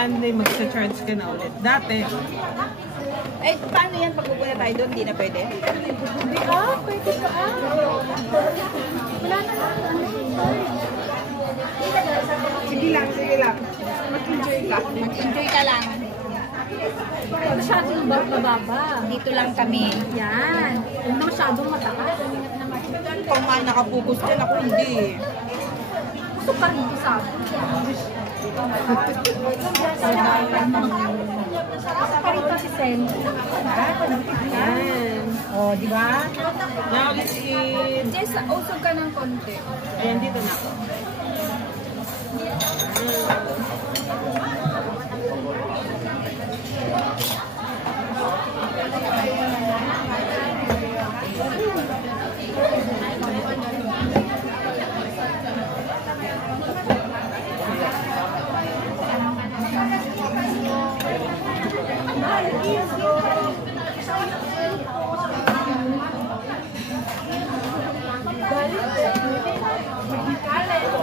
Sunday, magsa-charge ka na ulit. Dati. Eh, paano yan pag pupunta tayo doon? Hindi na pwede? Hindi pwede ka Wala na Sige lang. Mag-enjoy ka. Mag-enjoy ka lang. Masyadong mababa. Dito lang kami. Yan. Huwag na masyadong matakas. Kung nga nakapokus din ako, hindi. Gusto pa rin sa akin. Parito si Sen. Yan. Oh, di ba? Now let's eat. Jess, usog ka ng konti. Ayan, dito na ako.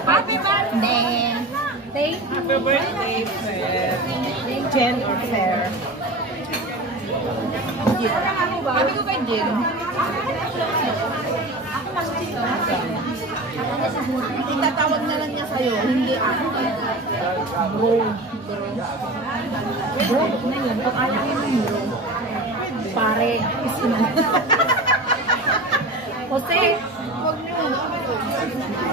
Happy birthday! Happy birthday, Fair. Jen or Fair? Sabi ko kay Jen. Itatawag na lang niya sa'yo, hindi ako. Bro, na yun. Pag ayaw yun yung bro. Pare, kiss na. Jose, Huwag niyo, no?